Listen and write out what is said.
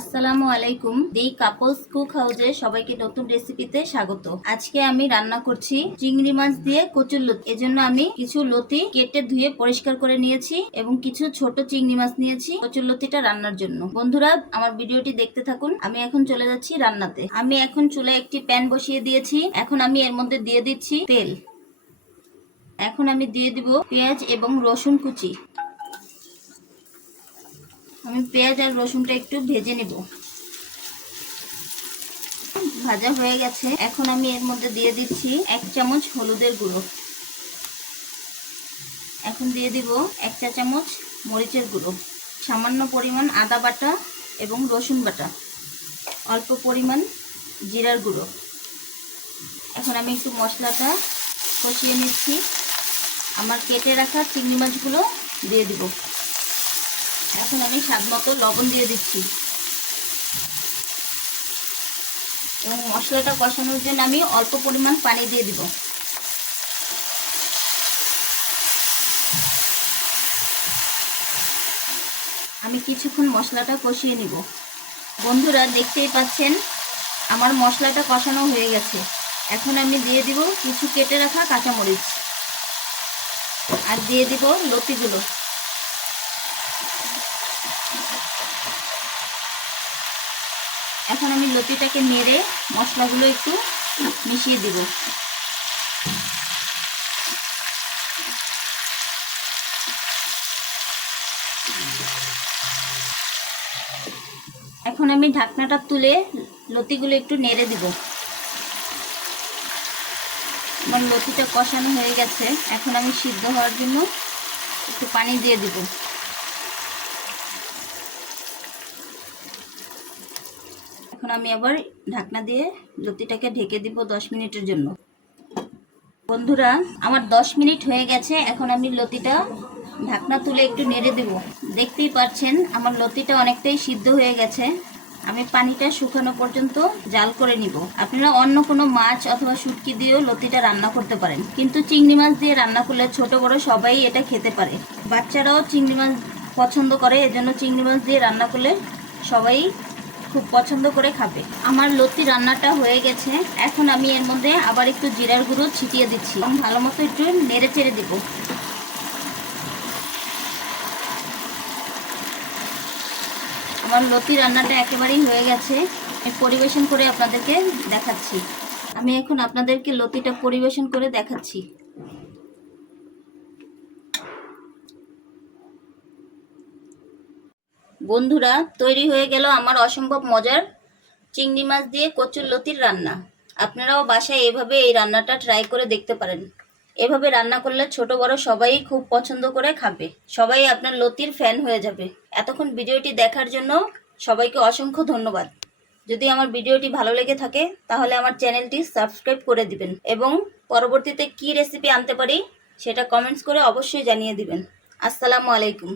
আসসালামু আলাইকুম। দি couples cook হাউজে সবাইকে নতুন রেসিপিতে স্বাগত। আজকে আমি রান্না করছি চিংড়ি মাছ দিয়ে কচুর লতি। এজন্য আমি কিছু লতি কেটে ধুয়ে পরিষ্কার করে নিয়েছি এবং কিছু ছোট চিংড়ি মাছ নিয়েছি কচুর লতিটা রান্নার জন্য। বন্ধুরা, আমার ভিডিওটি দেখতে থাকুন। আমি এখন চলে যাচ্ছি রান্নাতে। আমি এখন চুলে একটি প্যান বসিয়ে দিয়েছি। এখন আমি এর মধ্যে দিয়ে দিচ্ছি তেল। এখন আমি দিয়ে দিব পেঁয়াজ এবং রসুন কুচি। আমি পেঁয়াজ আর রসুনটা একটু ভেজে নেব। ভাজা হয়ে গেছে। এখন আমি এর মধ্যে দিয়ে দিচ্ছি এক চামচ হলুদের গুঁড়ো। এখন দিয়ে দিব এক চা চামচ মরিচের গুঁড়ো, সামান্য পরিমাণ আদা বাটা এবং রসুন বাটা, অল্প পরিমাণ জিরার গুঁড়ো। এখন আমি একটু মশলাটা কষিয়ে নিচ্ছি। আমার কেটে রাখা চিংড়ি মাছগুলো দিয়ে দিব। এখন আমি স্বাদ মতো লবণ দিয়ে দিচ্ছি। এবং মশলাটা কষানোর জন্য আমি অল্প পরিমাণ পানি দিয়ে দিব। আমি কিছুক্ষণ মশলাটা কষিয়ে নিব। বন্ধুরা, দেখতেই পাচ্ছেন, আমার মশলাটা কষানো হয়ে গেছে। এখন আমি দিয়ে দিব কিছু কেটে রাখা কাঁচামরিচ। আর দিয়ে দিব লতিগুলো। এখন আমি লতিটাকে নেড়ে মশলাগুলো একটু মিশিয়ে দিব। এখন আমি ঢাকনাটা তুলে লতিগুলো একটু নেড়ে দিব। আমার লতিটা কষানো হয়ে গেছে। এখন আমি সিদ্ধ হওয়ার জন্য একটু পানি দিয়ে দিব। আমি আবার ঢাকনা দিয়ে লতিটাকে ঢেকে দিব দশ মিনিটের জন্য। বন্ধুরা, আমার দশ মিনিট হয়ে গেছে, এখন আমি লতিটা ঢাকনা তুলে একটু নেড়ে দেব। দেখতেই পাচ্ছেন, আমার লতিটা অনেকটাই সিদ্ধ হয়ে গেছে। আমি পানিটা শুকানো পর্যন্ত জাল করে নিব। আপনারা অন্য কোনো মাছ অথবা শুটকি দিয়েও লতিটা রান্না করতে পারেন। কিন্তু চিংড়ি মাছ দিয়ে রান্না করলে ছোট বড় সবাই এটা খেতে পারে। বাচ্চারাও চিংড়ি মাছ পছন্দ করে, এজন্য চিংড়ি মাছ দিয়ে রান্না করলে সবাই খুব পছন্দ করে খাবে। আমার লতি রান্নাটা হয়ে গেছে। এখন আমি এর মধ্যে আবার একটু জিরার গুঁড়ো ছিটিয়ে দিচ্ছি। এবং ভালো মতো একটু নেড়ে চেড়ে দেবো। আমার লতি রান্নাটা একেবারেই হয়ে গেছে। পরিবেশন করে আপনাদেরকে দেখাচ্ছি। আমি এখন আপনাদেরকে লতিটা পরিবেশন করে দেখাচ্ছি। বন্ধুরা, তৈরি হয়ে গেল আমার অসম্ভব মজার চিংড়ি মাছ দিয়ে কচুর লতির রান্না। আপনারাও বাসায় এভাবে এই রান্নাটা ট্রাই করে দেখতে পারেন। এভাবে রান্না করলে ছোট বড় সবাই খুব পছন্দ করে খাবে। সবাই আপনার লতির ফ্যান হয়ে যাবে। এতক্ষণ ভিডিওটি দেখার জন্য সবাইকে অসংখ্য ধন্যবাদ। যদি আমার ভিডিওটি ভালো লেগে থাকে, তাহলে আমার চ্যানেলটি সাবস্ক্রাইব করে দিবেন এবং পরবর্তীতে কি রেসিপি আনতে পারি, সেটা কমেন্টস করে অবশ্যই জানিয়ে দিবেন। আসসালামু আলাইকুম।